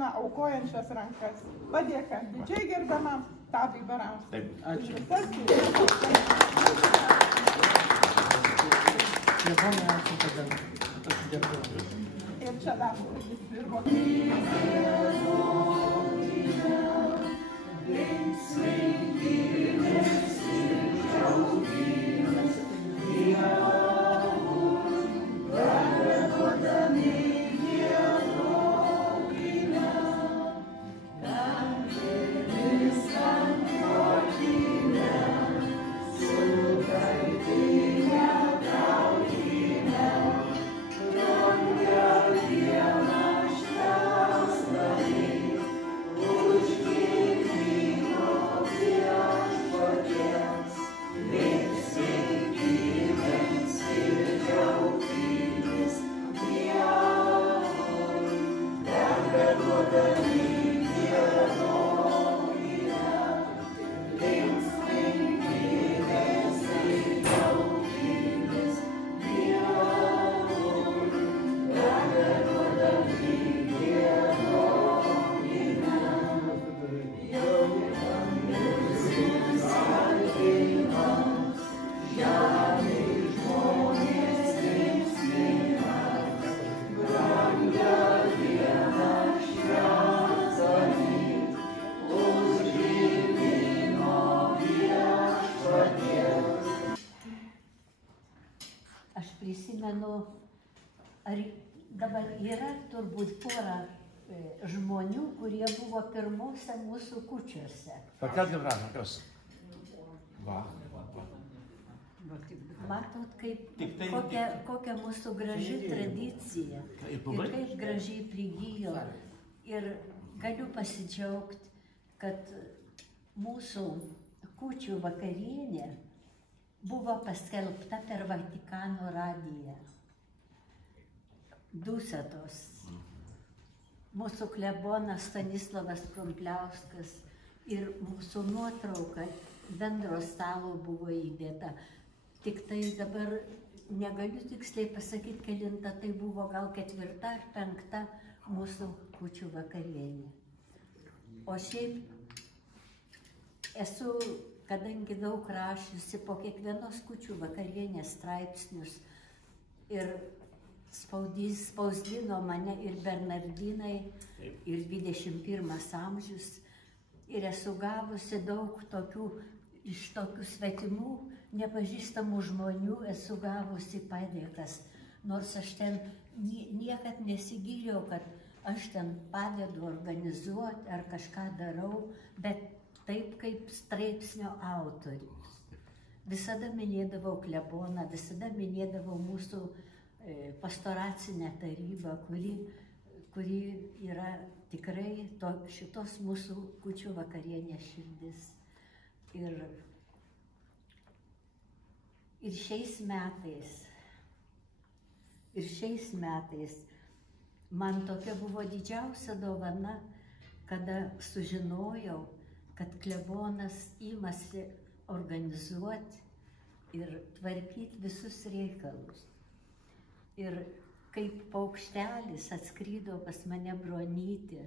sveikiname aukojančias rankas. Padėka didžiai gerbiamam Tadui Baranskui. Ačiū. Ir čia dar dirbo. Prisimenu, ar dabar yra turbūt pora žmonių, kurie buvo pirmose mūsų kūčiuose. Pakelkit rankas. Va. Matot, kokia mūsų graži tradicija ir kaip gražiai prigijo. Ir galiu pasidžiaugti, kad mūsų kūčių vakarienė buvo paskelbta per Vatikano radiją. Dusetos. Mūsų klebonas Stanislavas Krumpliauskas ir mūsų nuotrauka bendro stalo buvo įdėta. Tik tai dabar negaliu tiksliai pasakyti, kelinta tai buvo, gal 4. ar 5. mūsų kūčių vakarienė. O šiaip esu, kadangi daug rašiusi, po kiekvienos kūčių vakarienės straipsnius ir spausdino mane ir Bernardinai, ir 21 amžius, ir esu gavusi daug tokių, iš tokių svetimų, nepažįstamų žmonių esu gavusi padėkas. Nors aš ten niekad nesigyriau, kad aš ten padedu organizuoti ar kažką darau, bet taip kaip straipsnio autorius. Visada minėdavau kleboną, visada minėdavau mūsų pastoracinę tarybą, kuri yra tikrai šitos mūsų kūčių vakarienės širdis. Ir šiais metais man tokia buvo didžiausia dovana, kada sužinojau, kad klebonas imasi organizuoti ir tvarkyti visus reikalus. Ir kaip paukštelis atskrido pas mane Bronytė,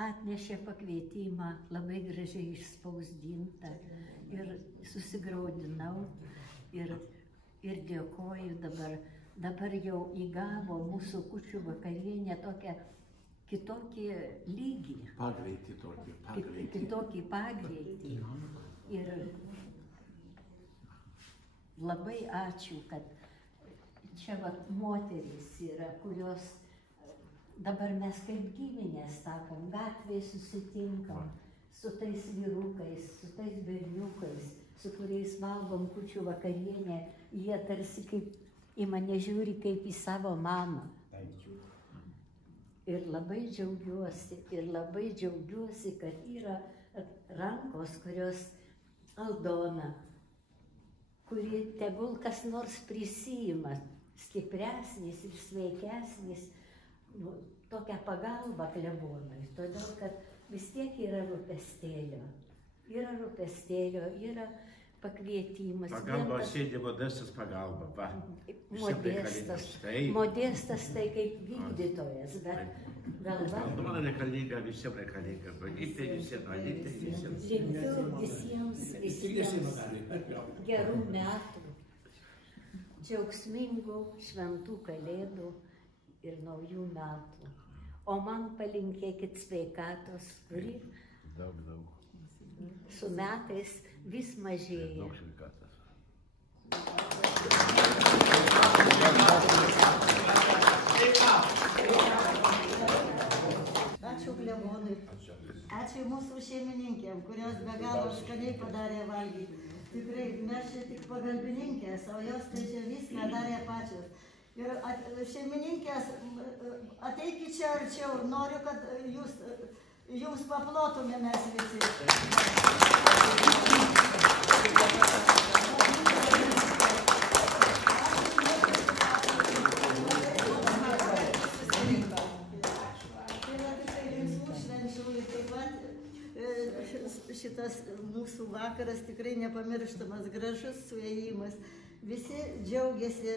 atnešė pakvietimą, labai gražiai išspausdintą, ir susigraudinau ir dėkoju dabar. Dabar jau įgavo mūsų kūčių vakarienė tokią kitokį lygį. Pagreitį tokį. Kitokį pagreitį. Ir labai ačiū, kad čia moterys yra, kurios dabar mes kaip giminės sakom, gatvėje susitinkam su tais vyrukais, su tais berniukais, su kuriais valgom kūčių vakarienę, jie tarsi kaip į mane žiūri kaip į savo mamą. Ir labai džiaugiuosi, kad yra rankos, kurios Aldona, kuri tegul kas nors prisijima, stipresnis ir sveikesnis, tokią pagalbą klebonui, todėl kad vis tiek yra rūpestėlio. Yra pakvietimas. Pagalba sėdi Modestas pagalba. Modestas tai kaip vykdytojas, bet Galva. Man reikalinga, visiems reikalinga. Bažnyčiai visiems, alytai visiems. Linkiu visiems gerų metų, džiaugsmingų šventų kalėdų ir naujų metų. O man palinkėkit sveikatos, kuri Daug. su metais vis mažėja. Daug sveikatos. Ačiū klebonui. Ačiū mūsų šeimininkėm, kurios be galo skaniai padarė valgyti. Tikrai, mes čia tik pagalbininkės, o jos tai čia viską darė pačios. Ir šeimininkės, ateikit čia arčiau, noriu, kad jums paplotume mes visi. Šitas mūsų vakaras tikrai nepamirštamas, gražus suėjimas. Visi džiaugiasi,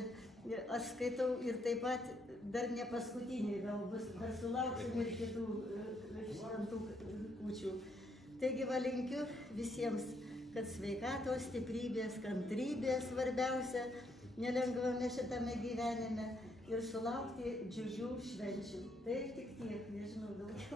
aš skaitau ir taip pat dar ne paskutiniai, gal bus, dar sulauksim ir kitų šventų kūčių. Taigi linkiu visiems, kad sveikatos, stiprybės, kantrybės svarbiausia, nelengvame šitame gyvenime ir sulaukti džiugių švenčių. Tai tik tiek, nežinau daugiau.